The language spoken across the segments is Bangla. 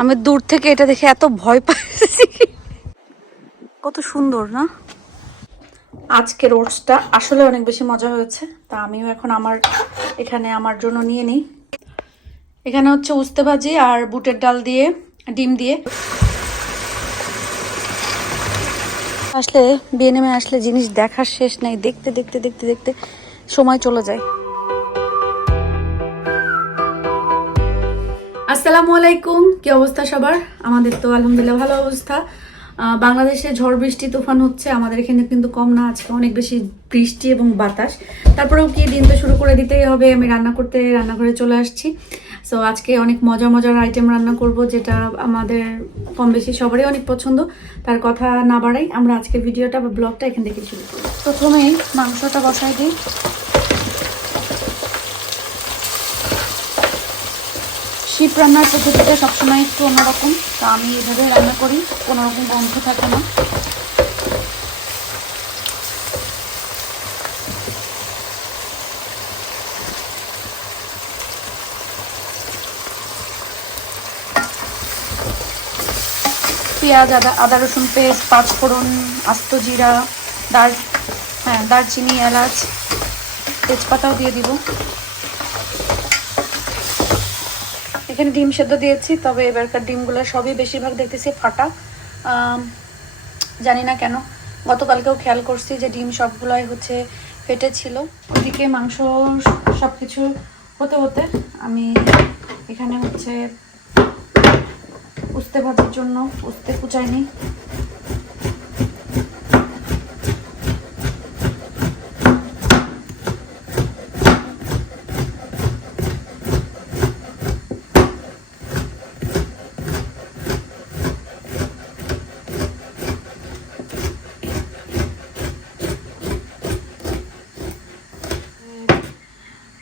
আমি দূর থেকে এটা দেখে এত ভয় পাইছি। কত সুন্দর, না? আজকের ওটসটা আসলে অনেক বেশি মজা হয়েছে, তা আমিও এখন আমার, এখানে আমার জন্য নিয়ে নিই। এখানে হচ্ছে উস্তে ভাজি আর বুটের ডাল দিয়ে, ডিম দিয়ে। আসলে বিয়ে নেমে আসলে জিনিস দেখার শেষ নাই, দেখতে দেখতে দেখতে দেখতে সময় চলে যায়। আসসালামু আলাইকুম। কি অবস্থা সবার? আমাদের তো আলহামদুলিল্লাহ ভালো অবস্থা। বাংলাদেশে ঝড় বৃষ্টি, তুফান হচ্ছে, আমাদের এখানে কিন্তু কম না, আজকে অনেক বেশি বৃষ্টি এবং বাতাস। তারপরেও কি দিন তো শুরু করে দিতেই হবে, আমি রান্না করতে রান্নাঘরে চলে আসছি। সো আজকে অনেক মজার মজার আইটেম রান্না করব, যেটা আমাদের কম বেশি সবারই অনেক পছন্দ। তার কথা না বাড়াই, আমরা আজকে ভিডিওটা বা ব্লগটা এখান থেকে শুরু করি। প্রথমেই মাংসটা বসাই দিই। শিপ রান্নার পদ্ধতিটা সবসময় একটু অন্যরকম। তা আমি এভাবে রান্না করি কোনো রকম গন্ধ থাকে না। পেঁয়াজ, আদা আদা, রসুন পেস্ট, পাঁচফোড়ন, আস্ত জিরা, দার হ্যাঁ দারচিনি, এলাচ, তেজপাতাও দিয়ে দিব। এখানে ডিম সেদ্ধ দিয়েছি, তবে এবারকার ডিমগুলো সবই বেশিরভাগ দেখতেছি ফাটা। জানি না কেন। গতকালকেও খেয়াল করছি যে ডিম সবগুলোই হচ্ছে ফেটেছিল ওইদিকে মাংস সব কিছু হতে হতে আমি এখানে হচ্ছে উস্তে ভাজার জন্য উস্তে কুচাই নিই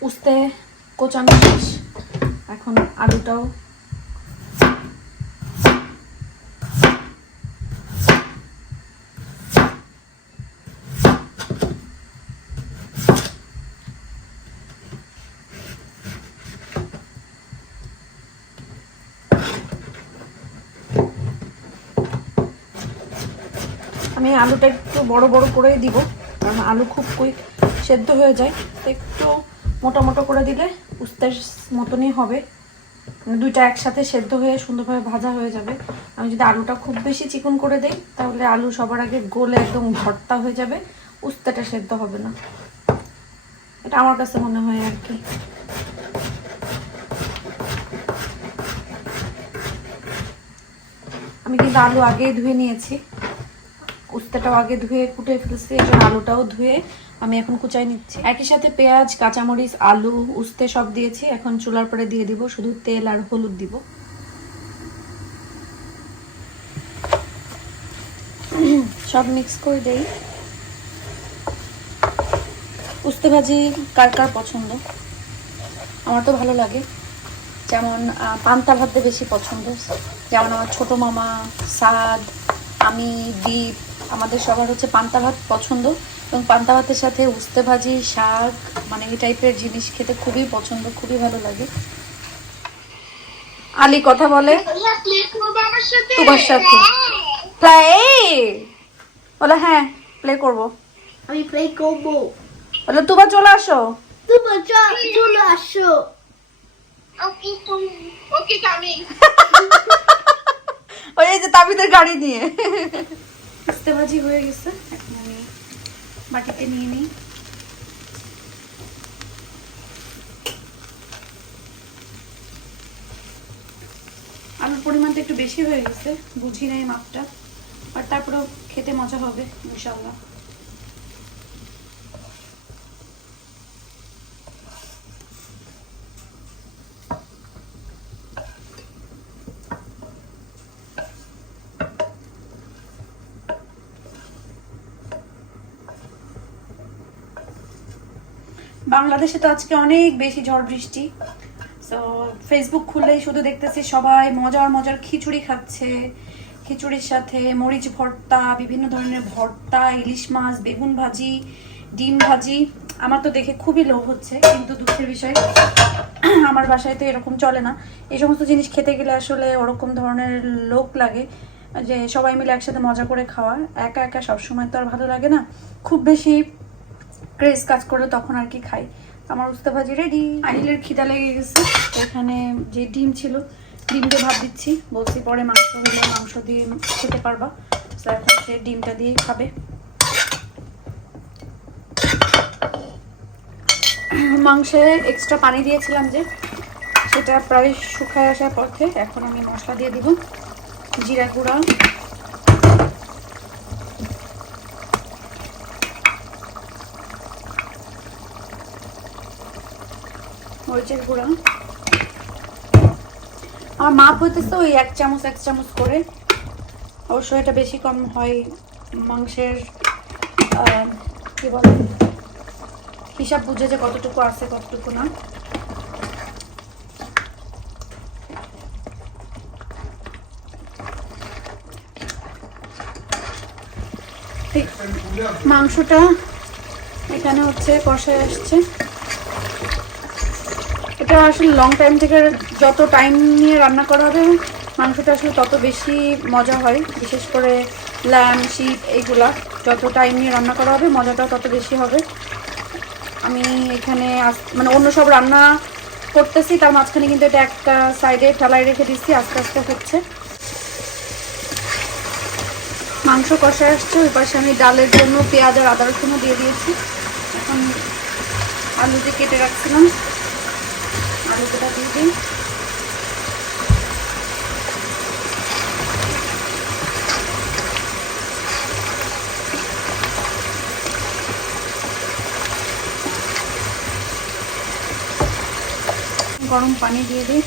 উস্তে কোচানো শেষ এখন আলুটাও আমি আলুটা একটু বড় বড় করেই দিব, কারণ আলু খুব কুইক সেদ্ধ হয়ে যায়। তো মোটা মোটা করে দিলে উস্তের মতনই হবে। মানে দুইটা একসাথে সেদ্ধ হয়ে সুন্দরভাবে ভাজা হয়ে যাবে। আমি যদি আলুটা খুব বেশি চিকন করে দেই, তাহলে আলু সবার আগে গোলে একদম ভর্তা হয়ে যাবে, উস্তেটা সেদ্ধ হবে না। এটা আমার কাছে মনে হয় আর কি। আমি কিন্তু আলু আগেই ধুয়ে নিয়েছি। উস্তাটাও আগে ধুয়ে কুটে ফেলছি এবং আলুটাও ধুয়ে আমি এখন কুচাই নিচ্ছি। একই সাথে পেঁয়াজ, কাঁচামরিচ, আলু, উস্তে সব দিয়েছি। এখন চুলার পরে দিয়ে দিব শুধু তেল আর হলুদ দিব। সব মিক্স করে দেই। উস্তে ভাজি কার কার পছন্দ? আমার তো ভালো লাগে। যেমন পান্তা ভাত বেশি পছন্দ। যেমন আমার ছোট মামা, সাদ, আমি, দীপ আমাদের সবার হচ্ছে পান্তা ভাত পছন্দ এবং পান্তা ভাতের সাথে উস্তে ভাজি শাক মানে এই টাইপের জিনিস খেতে খুবই পছন্দ খুবই ভালো লাগে। আলী কথা বলে। ভাইয়া প্লে করব আমার সাথে। তোমার সাথে প্লে বলে হ্যাঁ প্লে করব। আমি প্লে করব। বলে তুবা চলে আসো। তুমি চলে আসো। ওকে ওকে কামিং। ওই যে তাবিদের গাড়ি নিয়ে। উস্তে ভাজি হয়ে গেছে। এখন আমি বাটিতে নিয়ে নিই। আলুর পরিমাণটা একটু বেশি হয়ে গেছে, বুঝি নাই মাপটা আর তারপরেও খেতে মজা হবে ইনশাল্লাহ বাংলাদেশে তো আজকে অনেক বেশি ঝড় বৃষ্টি। তো ফেসবুক খুললেই শুধু দেখতেছি সবাই মজার মজার খিচুড়ি খাচ্ছে। খিচুড়ির সাথে মরিচ ভর্তা, বিভিন্ন ধরনের ভর্তা, ইলিশ মাছ, বেগুন ভাজি, ডিম ভাজি। আমার তো দেখে খুবই লোভ হচ্ছে, কিন্তু দুঃখের বিষয়, আমার বাসায় তো এরকম চলে না। এই সমস্ত জিনিস খেতে গেলে আসলে ওরকম ধরনের লোক লাগে যে সবাই মিলে একসাথে মজা করে খাওয়া। একা একা সবসময় তো আর ভালো লাগে না। খুব বেশি ক্রেজ কাজ করে তখন আর কি খাই। আমার উস্তা ভাজি রেডি আইলের খিদা লেগে গেছে। এখানে যে ডিম ছিল ডিম দিয়ে ভাত দিচ্ছি। বলছি পরে মাংস হলে মাংস দিয়ে খেতে পারবা। এখন সে ডিমটা দিয়েই খাবে। মাংসে এক্সট্রা পানি দিয়েছিলাম যে, সেটা প্রায় শুকায় আসার পথে এখন আমি মশলা দিয়ে দিব। জিরা গুঁড়া মরিচের গুঁড়া। আমার মাপ হইতেছে ওই এক চামচ এক চামচ করে। অবশ্য এটা বেশি কম হয় মাংসের কি বলে, হিসাব বুঝে যে কতটুকু আছে, কতটুকু না। মাংসটা এখানে হচ্ছে কষায় আসছে। এটা আসলে লং টাইম থেকে যত টাইম নিয়ে রান্না করা হবে, মাংসটা আসলে তত বেশি মজা হয়। বিশেষ করে ল্যাম শিপ এইগুলা, যত টাইম নিয়ে রান্না করা হবে মজাটা তত বেশি হবে। আমি এখানে মানে অন্য সব রান্না করতেছি, তার মাঝখানে কিন্তু এটা একটা সাইডে ঠেলায় রেখে দিচ্ছি, আস্তে আস্তে হচ্ছে। মাংস কষায় আসছে, ওই পাশে আমি ডালের জন্য, পেঁয়াজ আর আদা রসুনও দিয়ে দিয়েছি। এখন আলু যে কেটে রাখছিলাম আলুটা দিয়ে দিন গরম পানি দিয়ে দিই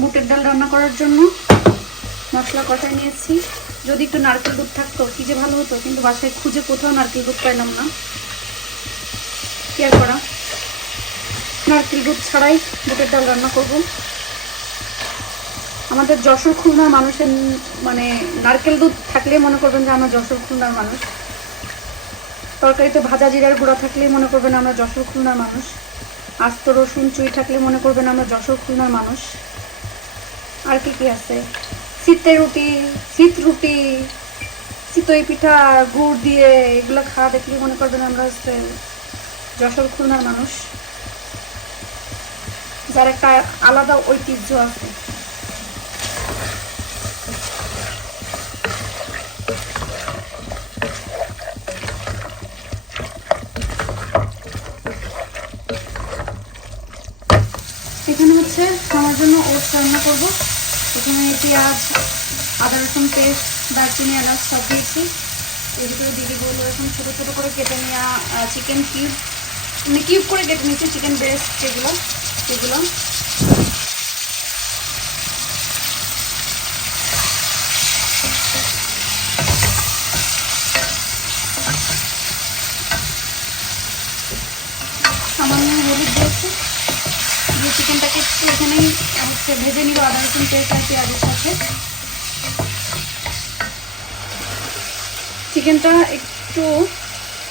বুটের ডাল রান্না করার জন্য মশলা কষায় নিয়েছি। যদি একটু নারকেল দুধ থাকতো, কি যে ভালো হতো, কিন্তু বাসায় খুঁজে কোথাও নারকেল দুধ পাইলাম না। কি আর করা? নারকেল দুধ ছাড়াই বুটের ডাল রান্না করব। আমাদের যশোর খুলনার মানুষের মানে নারকেল দুধ থাকলে মনে করবেন যে আমরা যশোর খুলনার মানুষ। তরকারিতে ভাজা জিরার গুঁড়া থাকলে মনে করবেন আমরা যশোর খুলনার মানুষ। আস্ত রসুন চুই থাকলে মনে করবেন আমরা যশোর খুলনার মানুষ। আর কি কি আছে? শীতের রুটি, শীত রুটি, চিতই পিঠা, গুড় দিয়ে এগুলো খাওয়া দেখলে মনে করবেন আমরা হচ্ছে যশোর খুলনার মানুষ। যার একটা আলাদা ঐতিহ্য আছে এখানে হচ্ছে আমার জন্য ওটস রান্না করব। এখানে পেঁয়াজ, আদা, রসুন, পেস্ট, দারচিনি, এলাচ সব দিয়েছি। এর ভিতরে বলব দিব হলো এরকম ছোটো ছোটো করে কেটে নেওয়া চিকেন কিউব মানে কিউব করে কেটে নিয়েছি চিকেন ব্রেস্ট যেগুলো, সেগুলো সামান্য হলুদ দিয়েছি দিয়ে চিকেনটাকে একটু এখানেই হচ্ছে ভেজে নিব আদা রসুন পেস্ট আর পেঁয়াজের সাথে। চিকেনটা একটু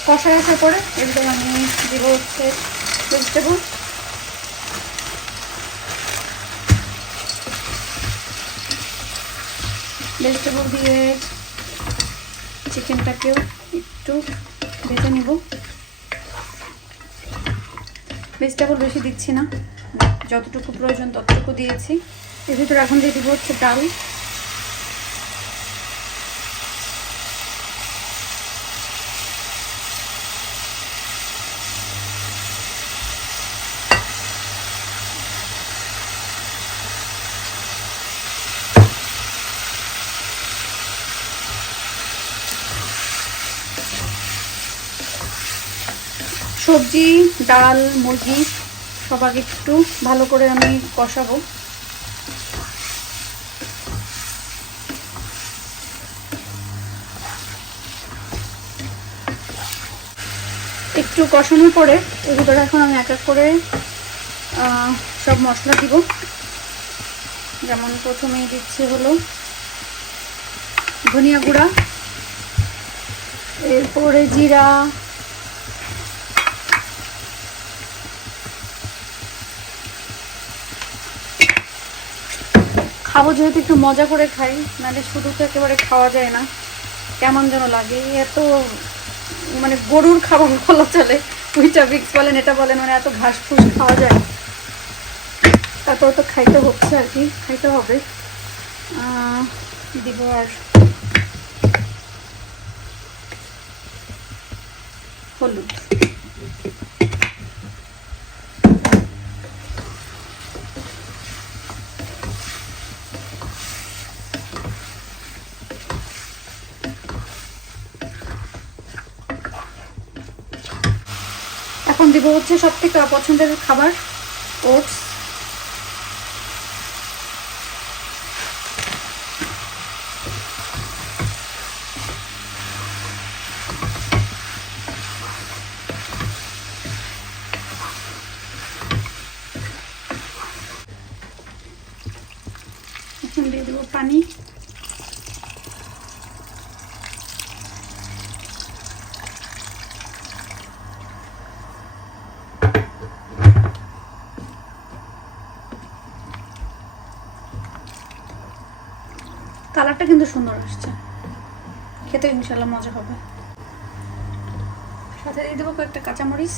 কষায় আসার পরে ভিতরে আমি দেবো হচ্ছে ভেজিটেবল ভেজিটেবল দিয়ে চিকেনটাকেও একটু ভেজে নিব। ভেজিটেবল বেশি দিচ্ছি না, যতটুকু প্রয়োজন ততটুকু দিয়েছি। এর ভিতরে এখন দিয়ে দিব হচ্ছে ডাল। সবজি, ডাল, মুরগি, সব আগে একটু ভালো করে আমি কষাবো। একটু কষানো পরে এর ভিতরে এখন আমি এক এক করে সব মশলা দিব। যেমন প্রথমেই দিচ্ছে হলো ধনিয়া গুঁড়া, এরপরে জিরা, খাব যেহেতু একটু মজা করে খাই, নাহলে শুধু তো একেবারে খাওয়া যায় না। কেমন যেন লাগে, এত মানে গরুর খাবার বলা চলে। উইটা ভিক্স বলেন, এটা বলেন মানে এত ঘাস ফুস খাওয়া যায়। তারপর তো খাইতে হচ্ছে আর কি, খাইতে হবে। দিব আর? হলুদ। এখন দিব হচ্ছে সব থেকে পছন্দের খাবার ওটস এখন দিয়ে দেবো পানি কালারটা কিন্তু সুন্দর আসছে। খেতে ইনশাল্লাহ মজা হবে। সাথে দিয়ে দেবো কয়েকটা কাঁচামরিচ।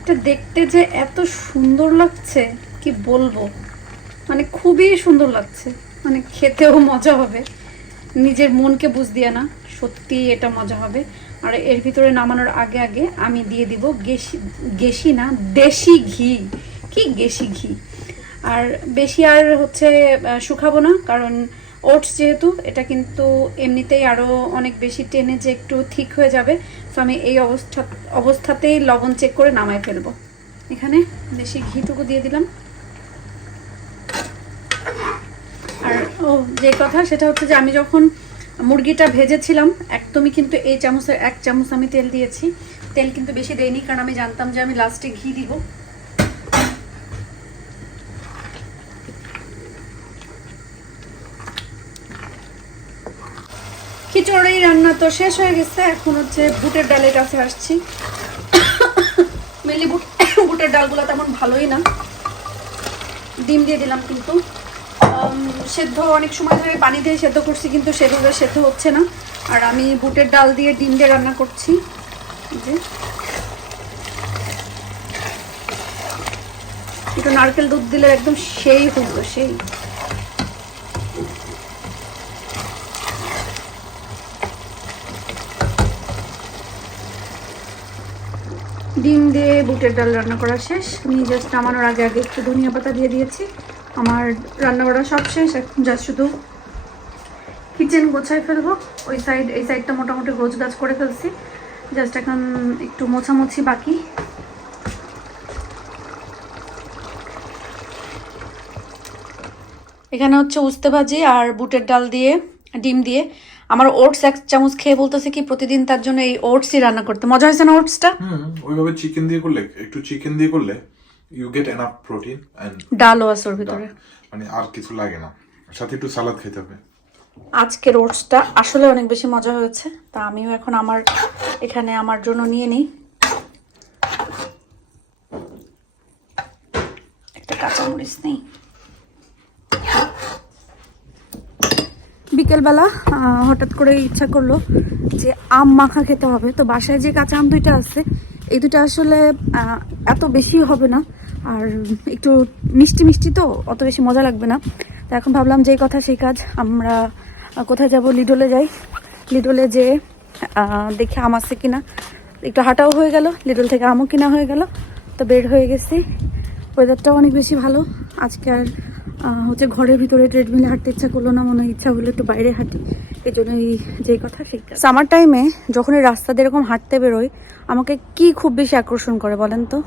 এটা দেখতে যে এত সুন্দর লাগছে, কি বলব? মানে খুবই সুন্দর লাগছে। মানে খেতেও মজা হবে। নিজের মনকে বুঝ দিয়ে না, সত্যি এটা মজা হবে। আর এর ভিতরে নামানোর আগে আগে আমি দিয়ে দিব গেসি গেসি না, দেশি ঘি। কি গেসি ঘি? আর বেশি আর হচ্ছে শুকাবো না, কারণ ওটস যেহেতু, এটা কিন্তু এমনিতেই আরও অনেক বেশি টেনে যে একটু ঠিক হয়ে যাবে। তো আমি এই অবস্থা, অবস্থাতেই লবণ চেক করে নামায় ফেলব। এখানে বেশি ঘিটুকু দিয়ে দিলাম। আর, ও, যে কথা সেটা হচ্ছে যে আমি যখন মুরগিটা ভেজেছিলাম, একদমই কিন্তু এই চামচের এক চামচ আমি তেল দিয়েছি। তেল কিন্তু বেশি দেয়নি কারণ আমি জানতাম যে আমি লাস্টে ঘি দিব। খিচুড়ি রান্না তো শেষ হয়ে গেছে, এখন হচ্ছে বুটের ডালের কাছে আসছি। মেনলি বুট, বুটের ডালগুলো তেমন ভালোই না। ডিম দিয়ে দিলাম কিন্তু। সেদ্ধ অনেক সময় ধরে পানি দিয়ে সেদ্ধ করছি কিন্তু সেভাবে সেদ্ধ হচ্ছে না। আর আমি বুটের ডাল দিয়ে ডিম দিয়ে রান্না করছি। যে। একটু নারকেল দুধ দিলে একদম সেই হলো, সেই। ডিম দিয়ে বুটের ডাল রান্না করা শেষ। আমি জাস্ট নামানোর আগে আগে একটু ধনিয়া পাতা দিয়ে দিয়েছি। আমার রান্না করা সব শেষ। এখন জাস্ট শুধু কিচেন গোছায় ফেলব। ওই সাইড এই সাইডটা মোটামুটি গোছ গাছ করে ফেলছি। জাস্ট এখন একটু মোছামুছি বাকি। এখানে হচ্ছে উস্তে ভাজি আর বুটের ডাল দিয়ে, ডিম দিয়ে। আমার ওটস এক চামচ খেয়ে বলতেছে কি প্রতিদিন তার জন্য এই ওটসই রান্না করতে। মজা হয়েছে না ওটসটা? হুম ওইভাবে চিকেন দিয়ে করলে একটু চিকেন দিয়ে করলে you get enough protein and ডালও আছে ওর ভিতরে। মানে আর কিছু লাগে না। সাথে একটু সালাদ খেতে হবে। আজকের ওটসটা আসলে অনেক বেশি মজা হয়েছে তা আমিও এখন আমার এখানে আমার জন্য নিয়ে নিই। একটা কাঁচামরিচ নেই। বিকেলবেলা হঠাৎ করে ইচ্ছা করল যে আম মাখা খেতে হবে। তো বাসায় যে কাঁচা আম দুইটা আছে, এই দুটো আসলে এত বেশি হবে না। আর একটু মিষ্টি মিষ্টি তো, অত বেশি মজা লাগবে না। তো এখন ভাবলাম যে কথা, সেই কাজ আমরা কোথায় যাব? লিডলে যাই। লিডলে যে দেখে আম আছে কিনা। একটু হাঁটাও হয়ে গেল, লিডল থেকে আমও কিনা হয়ে গেল। তো বের হয়ে গেছি। ওয়েদারটাও অনেক বেশি ভালো। আজকে আর হচ্ছে ঘরের ভিতরে ট্রেডমিলে হাঁটতে ইচ্ছা করল না, মনে ইচ্ছা হলো একটু বাইরে হাঁটি। এই জন্যই যেই কথা সেই সামার টাইমে যখন এই রাস্তা দিয়ে এরকম হাঁটতে বেরোই, আমাকে কি খুব বেশি আকর্ষণ করে বলেন তো?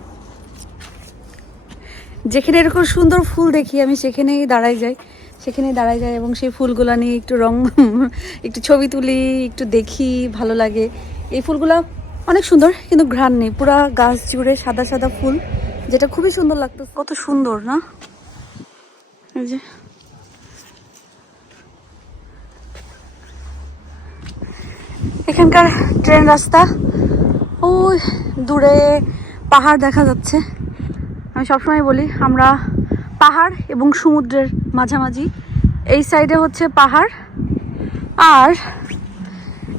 যেখানে এরকম সুন্দর ফুল দেখি, আমি সেখানেই দাঁড়াই যাই, সেখানেই দাঁড়াই যাই এবং সেই ফুলগুলো নিয়ে একটু রং, একটু ছবি তুলি, একটু দেখি, ভালো লাগে। এই ফুলগুলো অনেক সুন্দর, কিন্তু ঘ্রাণ নেই, পুরা গাছ জুড়ে সাদা সাদা ফুল, যেটা খুবই সুন্দর লাগতো। কত সুন্দর, না? এই এখানকার ট্রেন রাস্তা। ওই দূরে পাহাড় দেখা যাচ্ছে। আমি সবসময় বলি, আমরা পাহাড় এবং সমুদ্রের মাঝামাঝি। এই সাইডে হচ্ছে পাহাড় আর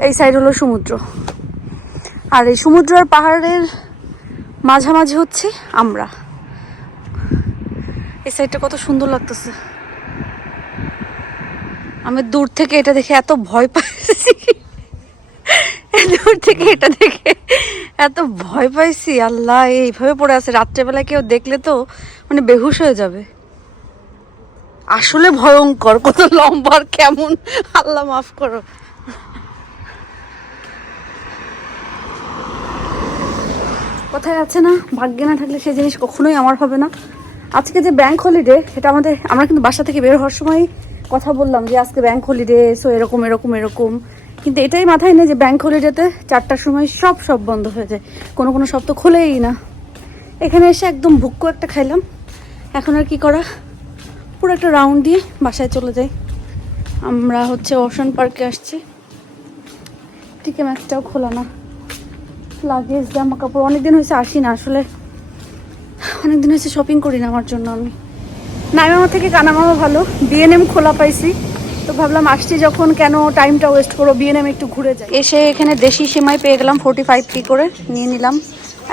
এই সাইড হলো সমুদ্র। আর এই সমুদ্র আর পাহাড়ের মাঝামাঝি হচ্ছে আমরা। এই সাইডটা কত সুন্দর লাগতেছে। আমি দূর থেকে এটা দেখে এত ভয় পাইছি। দূর থেকে এটা দেখে এত ভয় পাইছি, আল্লাহ, এইভাবে পড়ে আছে। রাত্রেবেলা কেউ দেখলে তো মানে বেহুশ হয়ে যাবে। আসলে ভয়ঙ্কর, কত লম্বা আর কেমন। আল্লাহ মাফ করো। কোথায় আছে না? ভাগ্যে না থাকলে সেই জিনিস কখনোই আমার হবে না। আজকে যে ব্যাংক হলিডে সেটা আমাদের, আমরা কিন্তু বাসা থেকে বের হওয়ার সময় কথা বললাম যে আজকে ব্যাংক হলিডে সো এরকম এরকম এরকম। কিন্তু এটাই মাথায় নেই যে ব্যাংক হলিডেতে চারটার সময় সব সব বন্ধ হয়ে যায়। কোনো কোনো সব তো খোলেই না। এখানে এসে একদম ভুক্কো একটা খাইলাম। এখন আর কি করা? পুরো একটা রাউন্ড দিয়ে বাসায় চলে যাই। আমরা হচ্ছে ওশান পার্কে আসছি। টিকে ম্যাচটাও খোলা না। লাগেজ জামা কাপড় অনেকদিন হয়েছে আসি না আসলে। অনেকদিন হয়েছে শপিং করি না আমার জন্য আমি। নাইমামা থেকে কানামামা ভালো বিএনএম খোলা পাইছি। তো ভাবলাম আসছি যখন কেন টাইমটা ওয়েস্ট করো বিএনএম একটু ঘুরে যাই। এসে এখানে দেশি সেমাই পেয়ে গেলাম ফোর্টি ফাইভ পি করে নিয়ে নিলাম।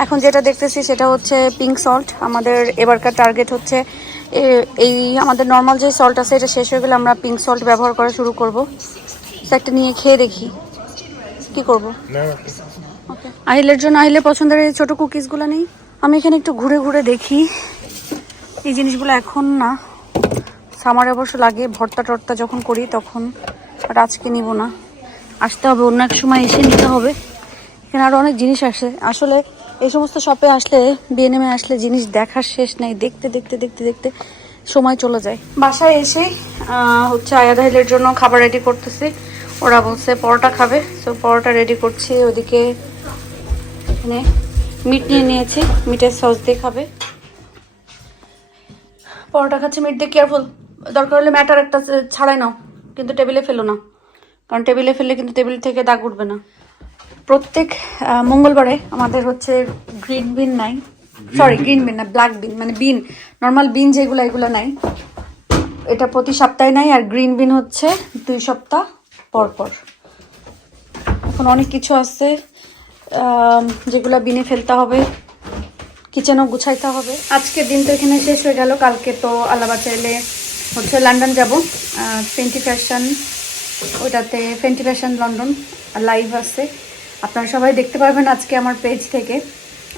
এখন যেটা দেখতেছি সেটা হচ্ছে পিঙ্ক সল্ট আমাদের এবারকার টার্গেট হচ্ছে এই আমাদের নর্মাল যে সল্ট আছে এটা শেষ হয়ে গেলে আমরা পিঙ্ক সল্ট ব্যবহার করা শুরু করব। একটা নিয়ে খেয়ে দেখি কি করব? আহিলের জন্য আহিলের পছন্দের এই ছোটো কুকিজগুলো নেই? আমি এখানে একটু ঘুরে ঘুরে দেখি। এই জিনিসগুলো এখন না সামারে অবশ্য লাগে ভর্তা টর্তা যখন করি তখন আর আজকে নিব না। আসতে হবে, অন্য এক সময় এসে নিতে হবে। এখানে আরও অনেক জিনিস আসে। আসলে এই সমস্ত শপে আসলে বিএনএমে আসলে জিনিস দেখার শেষ নেই। দেখতে দেখতে দেখতে দেখতে সময় চলে যায়। বাসায় এসে হচ্ছে আয়াদাহিলের জন্য খাবার রেডি করতেছি। ওরা বলছে পরোটা খাবে। তো পরোটা রেডি করছি। ওদিকে এখানে মিট নিয়ে নিয়েছি মিটের সস দিয়ে খাবে। পরোটা খাচ্ছে মিট দিয়ে কেয়ারফুল দরকার হলে ম্যাটার একটা ছাড়াই নাও কিন্তু টেবিলে ফেলো না। কারণ টেবিলে ফেললে কিন্তু টেবিল থেকে দাগ উঠবে না। প্রত্যেক মঙ্গলবারে আমাদের হচ্ছে গ্রিন বিন নাই। সরি গ্রিন বিন না ব্ল্যাক বিন মানে বিন নর্মাল বিন যেগুলো এগুলো নাই। এটা প্রতি সপ্তাহে নাই আর গ্রিন বিন হচ্ছে দুই সপ্তাহ পর পর। এখন অনেক কিছু আছে। যেগুলো বিনে ফেলতে হবে, কিচেনও গুছাইতে হবে। আজকের দিন তো এখানে শেষ হয়ে গেল, কালকে তো আলাবা চাইলে হচ্ছে লন্ডন যাব। ফেন্টি ফ্যাশন ওইটাতে ফেন্টি ফ্যাশন লন্ডন লাইভ আছে। আপনারা সবাই দেখতে পারবেন আজকে আমার পেজ থেকে।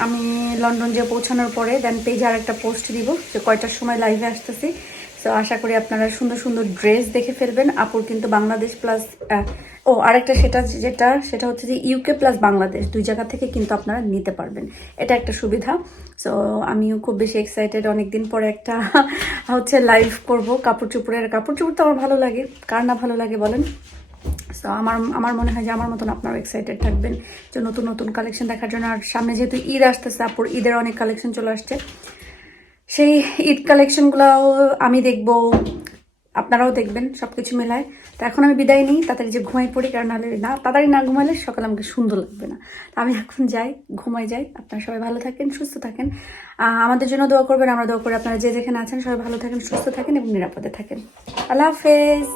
আমি লন্ডন যে পৌঁছানোর পরে দেন পেজে আর একটা পোস্ট দিব যে কয়টার সময় লাইভে আসতেছি। সো আশা করি আপনারা সুন্দর সুন্দর ড্রেস দেখে ফেলবেন। আপুর কিন্তু বাংলাদেশ প্লাস ও, আরেকটা সেটা যেটা, সেটা হচ্ছে যে ইউকে প্লাস বাংলাদেশ দুই জায়গা থেকে কিন্তু আপনারা নিতে পারবেন। এটা একটা সুবিধা। সো আমিও খুব বেশি এক্সাইটেড অনেকদিন পরে একটা হচ্ছে লাইভ করব, কাপড় চোপড়ের, কাপড় চুপড় তো আমার ভালো লাগে। কার না ভালো লাগে বলেন? সো আমার আমার মনে হয় যে আমার মতন আপনারা এক্সাইটেড থাকবেন। যে নতুন নতুন কালেকশন দেখার জন্য। আর সামনে যেহেতু ঈদ আসতেছে, আপুর ঈদের অনেক কালেকশন চলে আসছে। সেই ইট কালেকশনগুলোও আমি দেখব, আপনারাও দেখবেন সব কিছু মেলায়। তো এখন আমি বিদায় নিই, তাড়াতাড়ি যে ঘুমাই পড়ি, কারণ না, তাড়াতাড়ি না ঘুমালে সকালে আমাকে সুন্দর লাগবে না। আমি এখন যাই ঘুমাই যাই। আপনারা সবাই ভালো থাকেন, সুস্থ থাকেন। আমাদের জন্য দোয়া করবেন, আমরা দোয়া করি আপনারা যে যেখানে আছেন, সবাই ভালো থাকেন, সুস্থ থাকেন এবং নিরাপদে থাকেন। আল্লাহ হাফেজ।